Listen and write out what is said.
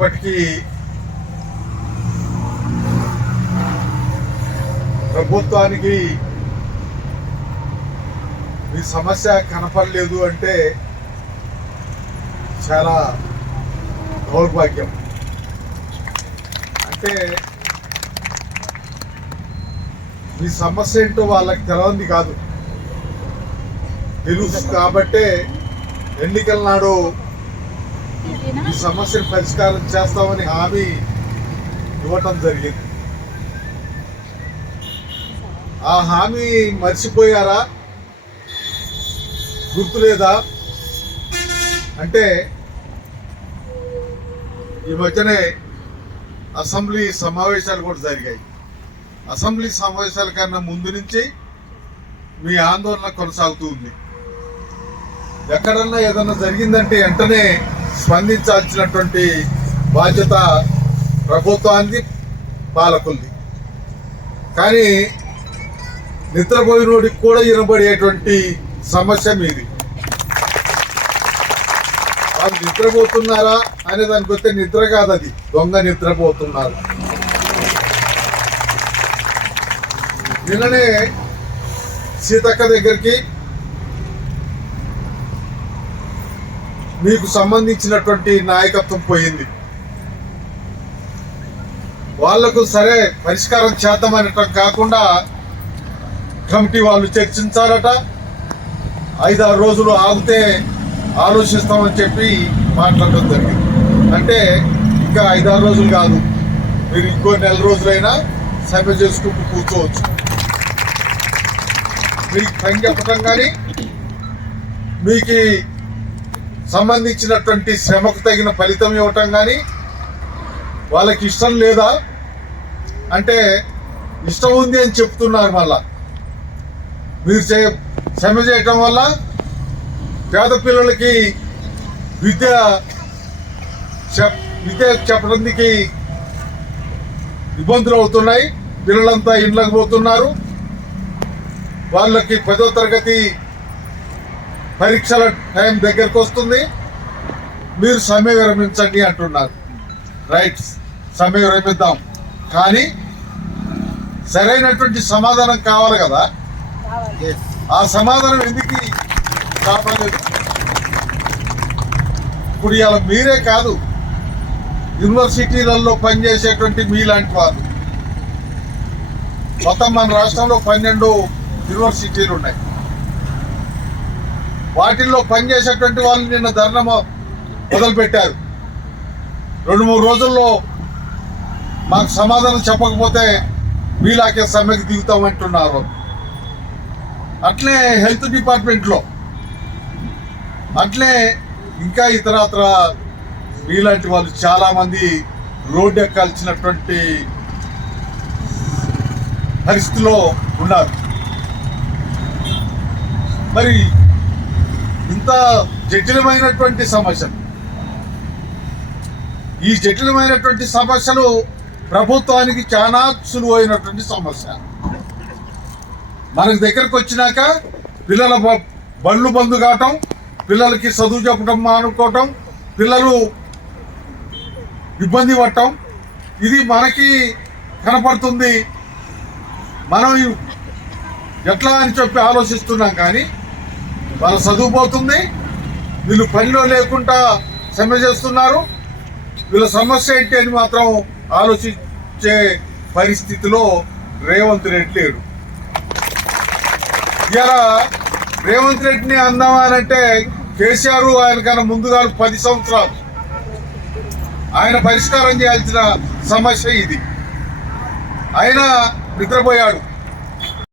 ఇప్పటికీ ప్రభుత్వానికి మీ సమస్య కనపడలేదు అంటే చాలా దౌర్భాగ్యం. అంటే మీ సమస్య ఏంటో వాళ్ళకి తెలవంది కాదు. తెలుసు కాబట్టే ఎన్నికల నాడు ఈ సమస్యను పరిష్కారం చేస్తామని హామీ ఇవ్వటం జరిగింది. ఆ హామీ మర్చిపోయారా? గుర్తులేదా? అంటే ఈ మధ్యనే అసెంబ్లీ సమావేశాలు కూడా జరిగాయి. అసెంబ్లీ సమావేశాల కన్నా ముందు నుంచి మీ ఆందోళన కొనసాగుతూ ఉంది. ఎక్కడన్నా ఏదన్నా జరిగిందంటే వెంటనే స్పందించాల్సినటువంటి బాధ్యత ప్రభుత్వానికి పాలకుంది కానీ నిద్రపోయినోడికి కూడా వినబడేటువంటి సమస్య మీది. వాళ్ళు నిద్రపోతున్నారా అనే దానికి వస్తే నిద్ర కాదు అది దొంగ నిద్రపోతున్నారు. నిన్ననే సీతక్క దగ్గరికి మీకు సంబంధించినటువంటి నాయకత్వం పోయింది. వాళ్ళకు సరే పరిష్కారం చేద్దామనటం కాకుండా కమిటీ వాళ్ళు చర్చించాలట. ఐదారు రోజులు ఆగితే ఆలోచిస్తామని చెప్పి మాట్లాడడం జరిగింది. అంటే ఇంకా ఐదారు రోజులు కాదు. మీరు ఇంకో నెల రోజులైనా సభ చేసుకుంటూ కూర్చోవచ్చు. మీకు పని చెప్పటం కానీ మీకు సంబంధించినటువంటి శ్రమకు తగిన ఫలితం ఇవ్వటం కానీ వాళ్ళకి ఇష్టం లేదా? అంటే ఇష్టం ఉంది అని చెప్తున్నారు మళ్ళా. మీరు చే శ్రమ చేయటం వల్ల పేద పిల్లలకి విద్య విద్య చెప్పడానికి ఇబ్బందులు అవుతున్నాయి. పిల్లలంతా ఇండ్లకు పోతున్నారు. వాళ్ళకి పదో తరగతి పరీక్షల టైం దగ్గరకు వస్తుంది. మీరు సమ్మె విరమించండి అంటున్నారు. రైట్ సమ్మె విరమిద్దాం. కానీ సరైనటువంటి సమాధానం కావాలి కదా? ఆ సమాధానం ఎందుకు కావలేదు ఇప్పుడు ఇవాళ మీరే కాదు యూనివర్సిటీలలో పనిచేసేటువంటి మీలాంటి వారు మొత్తం మన రాష్ట్రంలో పన్నెండు యూనివర్సిటీలు ఉన్నాయి. వాటిల్లో పనిచేసేటువంటి వాళ్ళు నిన్న ధర్నా మొదలుపెట్టారు. రెండు మూడు రోజుల్లో మాకు సమాధానం చెప్పకపోతే వీలాకే సమ్మెకి దిగుతామంటున్నారు. అట్లే హెల్త్ డిపార్ట్మెంట్లో అట్లే ఇంకా ఇతరత్ర మీలాంటి వాళ్ళు చాలామంది రోడ్డు ఎక్కాల్సినటువంటి పరిస్థితిలో ఉన్నారు. మరి ఇంత జటిలమైనటువంటి సమస్యలు. ఈ జటిలమైనటువంటి సమస్యలు ప్రభుత్వానికి చాలా సులువైనటువంటి సమస్య. మనకి దగ్గరకు వచ్చినాక పిల్లల బళ్ళు బంద్ కావటం పిల్లలకి చదువు చెప్పడం మానుకోవటం పిల్లలు ఇబ్బంది పడటం ఇది మనకి కనపడుతుంది. మనం ఎట్లా అని చెప్పి ఆలోచిస్తున్నాం కానీ వాళ్ళ చదువు పోతుంది. వీళ్ళు పనిలో లేకుండా సమ్మె చేస్తున్నారు. వీళ్ళ సమస్య ఏంటి అని మాత్రం ఆలోచించే పరిస్థితిలో రేవంత్ రెడ్డి లేడు. ఇలా రేవంత్ రెడ్డిని అందామనంటే కేసీఆర్ ఆయన కన్నా ముందుగా పది సంవత్సరాలు. ఆయన పరిష్కారం చేయాల్సిన సమస్య ఇది. ఆయన నిద్రపోయాడు.